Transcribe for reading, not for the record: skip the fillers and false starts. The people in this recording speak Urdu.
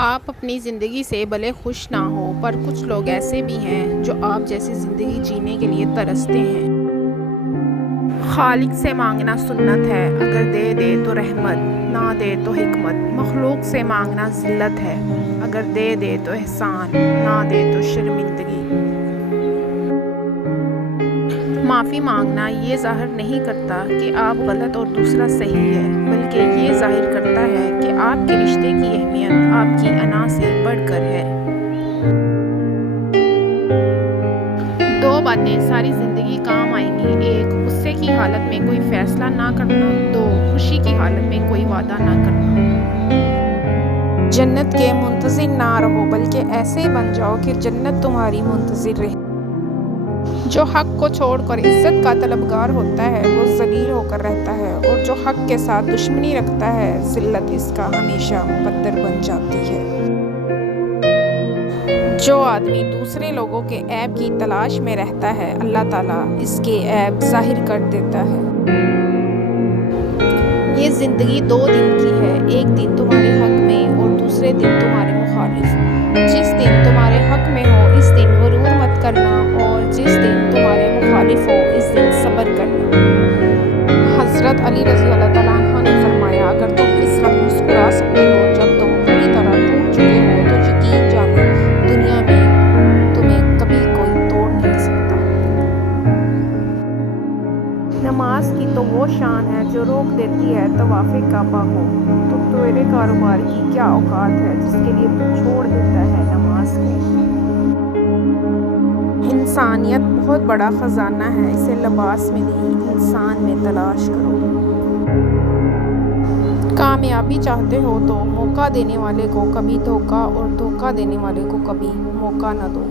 آپ اپنی زندگی سے بھلے خوش نہ ہو، پر کچھ لوگ ایسے بھی ہیں جو آپ جیسی زندگی جینے کے لیے ترستے ہیں۔ خالق سے مانگنا سنت ہے، اگر دے دے تو رحمت، نہ دے تو حکمت۔ مخلوق سے مانگنا ذلت ہے، اگر دے دے تو احسان، نہ دے تو شرمندگی۔ معافی مانگنا یہ ظاہر نہیں کرتا کہ آپ غلط اور دوسرا صحیح ہے، بلکہ یہ ظاہر کرتا ہے کہ آپ کے رشتے کی اہمیت آپ کی انا سے بڑھ کر ہے۔ دو باتیں ساری زندگی کام آئیں گی: ایک، غصے کی حالت میں کوئی فیصلہ نہ کرنا، دو، خوشی کی حالت میں کوئی وعدہ نہ کرنا۔ جنت کے منتظر نہ رہو، بلکہ ایسے بن جاؤ کہ جنت تمہاری منتظر رہے۔ جو حق کو چھوڑ کر عزت کا طلبگار ہوتا ہے وہ ذلیل ہو کر رہتا ہے، اور جو حق کے ساتھ دشمنی رکھتا ہے ذلت اس کا ہمیشہ مقدر بن جاتی ہے۔ جو آدمی دوسرے لوگوں کے عیب کی تلاش میں رہتا ہے، اللہ تعالیٰ اس کے عیب ظاہر کر دیتا ہے۔ یہ زندگی 2 دن کی ہے، ایک دن تمہارے حق میں اور دوسرے دن تمہارے مخالف۔ جس دن تمہارے حق میں ہو اس دن غرور مت کرنا، اور جس دن تمہارے مخالف ہو اس دن صبر کرنا۔ حضرت علی رضی اللہ تعالیٰ عنہ نے فرمایا، اگر تم اس وقت مسکرا سکتے ہو جب تم پوری طرح ٹوٹ چکے ہو، تو یقین جانو دنیا میں تمہیں کبھی کوئی توڑ نہیں سکتا۔ نماز کی تو وہ شان ہے جو روک دیتی ہے طواف کعبہ کو، تو تیرے کاروبار کی کیا اوقات ہے جس کے لیے تو چھوڑ دیتا ہے نماز کو۔ انسانیت بہت بڑا خزانہ ہے، اسے لباس میں نہیں انسان میں تلاش کرو۔ کامیابی چاہتے ہو تو موقع دینے والے کو کبھی دھوکہ اور دھوکہ دینے والے کو کبھی موقع نہ دو۔